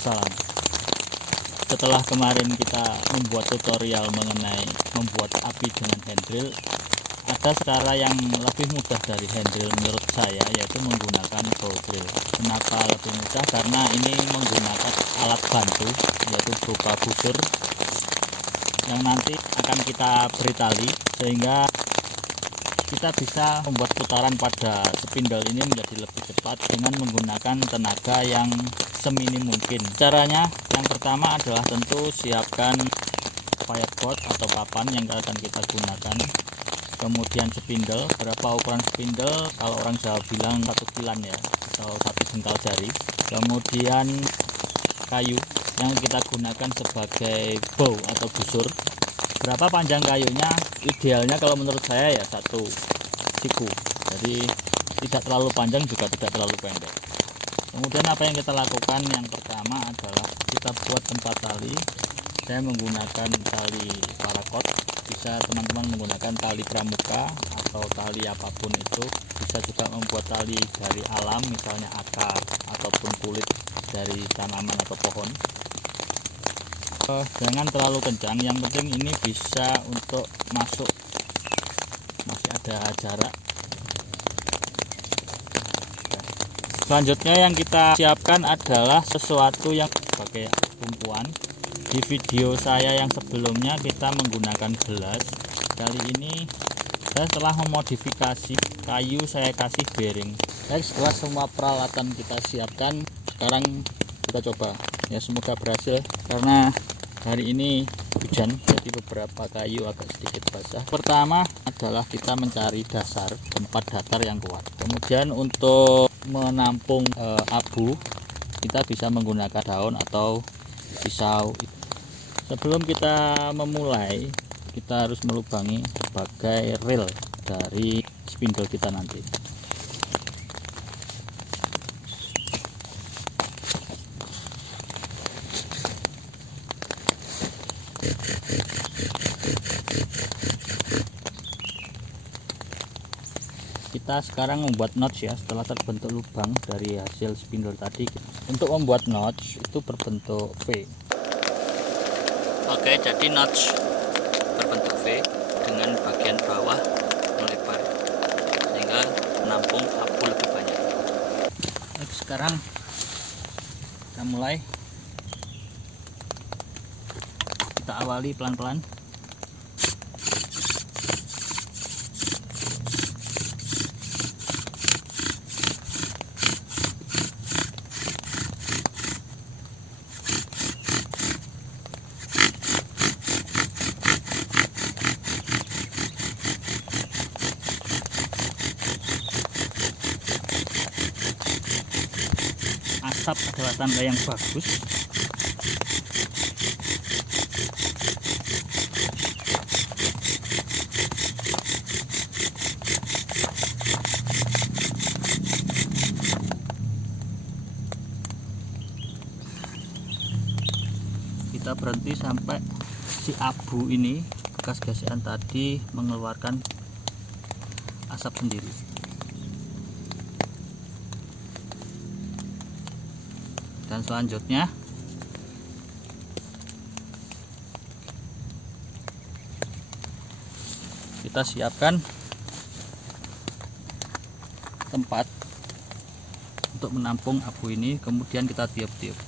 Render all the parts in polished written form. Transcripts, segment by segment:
Wassalam. Setelah kemarin kita membuat tutorial mengenai membuat api dengan handrail, ada cara yang lebih mudah dari handrail menurut saya, yaitu menggunakan bow drill. Kenapa lebih mudah? Karena ini menggunakan alat bantu, yaitu berupa busur yang nanti akan kita beri tali, sehingga kita bisa membuat putaran pada spindle ini menjadi lebih cepat dengan menggunakan tenaga yang seminim mungkin. Caranya yang pertama adalah tentu siapkan fireboard atau papan yang akan kita gunakan. Kemudian spindle, berapa ukuran spindle? Kalau orang Jawa bilang 1 kilan ya, atau 1 jengkal jari. Kemudian kayu yang kita gunakan sebagai bow atau busur. Berapa panjang kayunya? Idealnya kalau menurut saya ya 1 siku. Jadi tidak terlalu panjang juga tidak terlalu pendek. Kemudian apa yang kita lakukan? Yang pertama adalah kita buat tempat tali. Saya menggunakan tali paracord. Bisa teman-teman menggunakan tali pramuka atau tali apapun itu. Bisa juga membuat tali dari alam, misalnya akar ataupun kulit dari tanaman atau pohon. Jangan terlalu kencang, yang penting ini bisa untuk masuk, masih ada jarak. Selanjutnya yang kita siapkan adalah sesuatu yang sebagai tumpuan. Di video saya yang sebelumnya kita menggunakan gelas. Kali ini saya telah memodifikasi kayu, saya kasih bearing. Baik, setelah semua peralatan kita siapkan, sekarang kita coba. Ya, semoga berhasil karena hari ini hujan, jadi beberapa kayu agak sedikit basah. Pertama adalah kita mencari dasar tempat datar yang kuat. Kemudian untuk menampung abu, kita bisa menggunakan daun atau pisau. Sebelum kita memulai, kita harus melubangi sebagai reel dari spindle kita nanti. Kita sekarang membuat notch ya, setelah terbentuk lubang dari hasil spindle tadi. Untuk membuat notch itu berbentuk V. Oke, jadi notch berbentuk V dengan bagian bawah melebar sehingga menampung abu lebih banyak. Baik, sekarang kita mulai. Kita awali pelan-pelan. Asap adalah tanda yang bagus. Kita berhenti sampai si abu ini, bekas gesekan tadi, mengeluarkan asap sendiri. Dan selanjutnya kita siapkan tempat untuk menampung abu ini, kemudian kita tiup-tiup.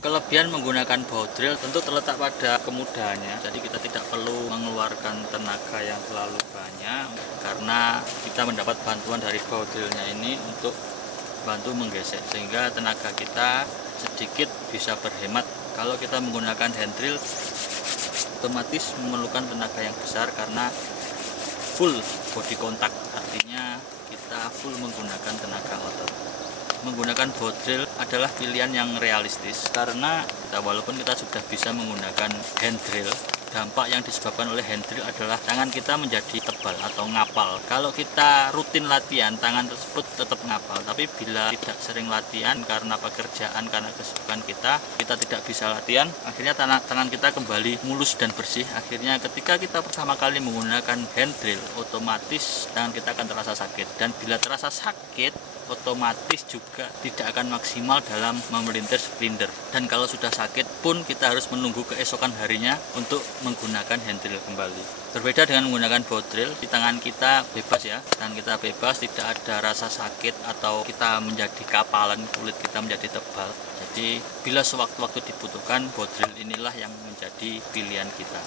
Kelebihan menggunakan bow drill tentu terletak pada kemudahannya. Jadi kita tidak perlu mengeluarkan tenaga yang terlalu banyak karena kita mendapat bantuan dari bow drillnya ini untuk bantu menggesek, sehingga tenaga kita sedikit bisa berhemat. Kalau kita menggunakan hand drill otomatis memerlukan tenaga yang besar karena full body contact, artinya kita full menggunakan tenaga otot. Menggunakan bow drill adalah pilihan yang realistis karena walaupun kita sudah bisa menggunakan hand drill, dampak yang disebabkan oleh hand drill adalah tangan kita menjadi tebal atau ngapal. Kalau kita rutin latihan, tangan tersebut tetap ngapal, tapi bila tidak sering latihan karena pekerjaan, karena kesibukan kita tidak bisa latihan, akhirnya tangan kita kembali mulus dan bersih. Akhirnya ketika kita pertama kali menggunakan hand drill, otomatis tangan kita akan terasa sakit, dan bila terasa sakit otomatis juga tidak akan maksimal dalam memelintir sprinter. Dan kalau sudah sakit pun kita harus menunggu keesokan harinya untuk menggunakan hand drill kembali. Berbeda dengan menggunakan bow drill, di tangan kita bebas ya, tangan kita bebas, tidak ada rasa sakit atau kita menjadi kapalan, kulit kita menjadi tebal. Jadi bila sewaktu-waktu dibutuhkan, bow drill inilah yang menjadi pilihan kita.